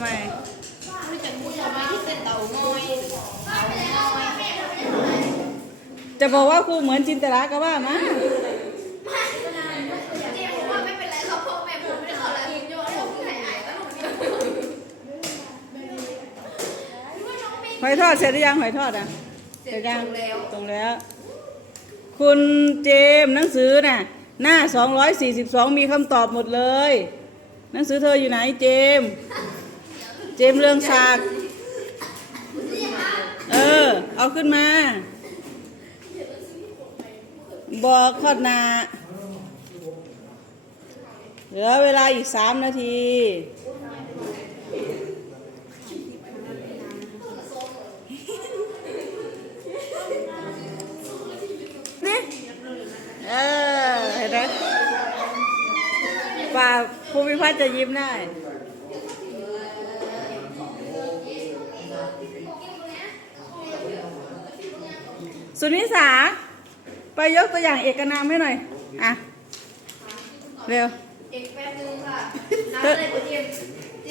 ใหม่ไม่จะพูดออกมาที่เป็นเต่างอยเต่างอยจะบอกว่าครูเหมือนจินตลาก็ว่ามาเจ๊บอกว่าไม่เป็นไรครับพ่อแม่ผมไม่ได้ขอลาทีมโยนผมเพิ่งหายหายแล้วหนูเนี่ยหอยทอดเสร็จหรือยังหอยทอดอะเสร็จยังแล้วตรงแล้ว คุณเจมส์หนังสือน่ะ หน้า242มีคำตอบหมดเลย หนังสือเธออยู่ไหนเจมส์เจมเรืองศักดิ์เออ เอาขึ้นมา บอกขอดนา เหลือเวลาอีก3นาทีนี่เออ เห็นไหมป่าภูมิพัฒน์จะยิ้มได้ สุนิสา ไปยกตัวอย่างเอกนามให้หน่อย อะ เร็ว เอกแป๊บนึงค่ะน้ำอะไรกูเตรียม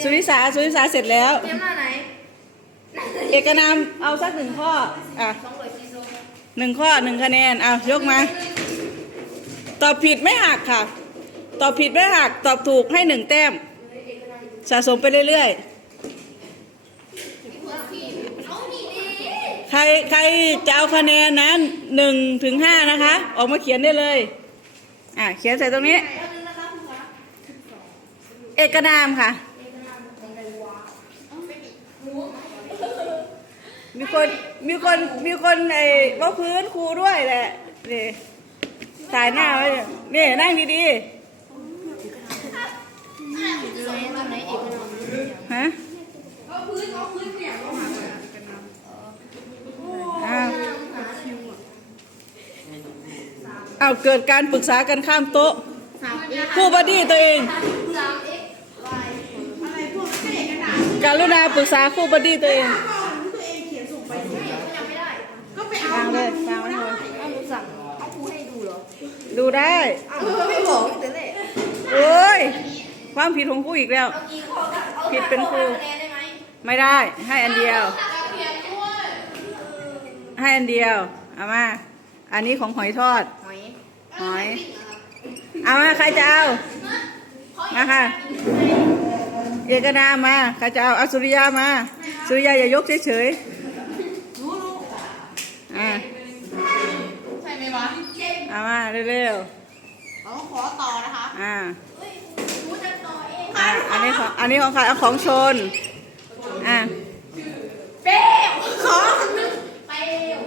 สุนิสา สุนิสาเสร็จแล้ว เตรียมหน้าไหนเอกนามเอาสักหนึ่งข้อ อะสองร้อยสี่สิบหนึ่งข้อหนึ่งคะแนนเอายกมา ตอบผิดไม่หักค่ะ ตอบผิดไม่หัก ตอบถูกให้หนึ่งแต้ม สะสมไปเรื่อยเอานี่ดิ ๆ ใครใครจะเอาคะแนนนั้นหนึ่งถึงห้านะคะ ออกมาเขียนได้เลย อะเขียนใส่ตรงนี้ เอกนามค่ะ มีคนมีคนมีคนไอ้ว่าพื้นครูด้วยแหละนี่ถ่ายหน้าไว้เนี่ยนั่งดีตรงไหนตรงไหนเอกนามๆฮะ เอาพื้นเอาพื้นเสียงลงมา อ้าว อ้าวเกิดการปรึกษากันข้ามโต๊ะสามเอ็กครูบอดี้ตัวเองสามเอ็กวายการุณาปรึกษาครูบอดี้ตัวเองยังไม่ได้ฟังเลยฟังไว้เลยเอาหนูสั่งเอาครูให้ดูเหรอดูได้เอาไม่บอกตั้งแต่แรกโอ้ยความผิดของครูอีกแล้วเอากี่ข้อกันเอาผิดเป็นครูคะแนนได้ไหมไม่ได้ ให้อันเดียวเอาเพียงด้วยให้อันเดียว เอามา อันนี้ของหอยทอด หอยหอย เอามาใครจะเอามาค่ะเอกนามมาใครจะเอาเอาสุริยามา สุริยาอย่ายกเฉยๆอ่าใช่ไหมวะเอามาเร็วเอาขอต่อนะคะๆอ่าครูจะต่อเองอ่าอันนี้ของอันนี้ของใครเอาของชน อ่าเปรี้ยวขอเปรี้ยว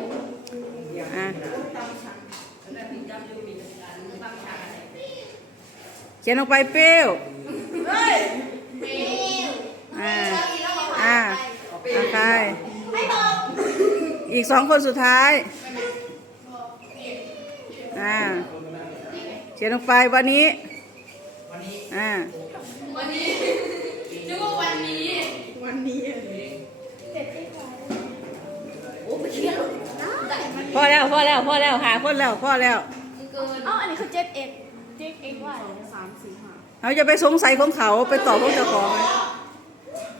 อ่า เขียนลงไปเปรี้ยวเฮ้ยเปรี้ยวอ่าแล้วอีกแล้วเหรออ่าอาใครไม่บอกอีกสองคนสุดท้าย อ่า เขียนลงไปวันนี้ อ่า วันนี้นึกว่าวันนี้ วันนี้โอ้ไปเขียนได้มันพอแล้วพอแล้วพอแล้วหาคนแล้วพอแล้วินอ๋ออันนี้คือ 7x 7x ว่าสองสามสี่ห้าเอาจะไปสงสัยของเขาไปตอบของเจ้าของหมย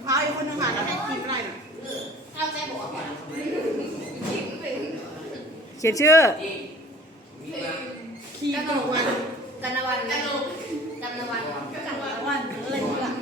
พาอีกคนหนึงมาแล้วให้คินอะไรน่ะเอาใจบอกก่อนเขียนชื่อ ขี้ตะวันกันวันกันวันกันวัน วันหรืออะไรอย่างเงี้ย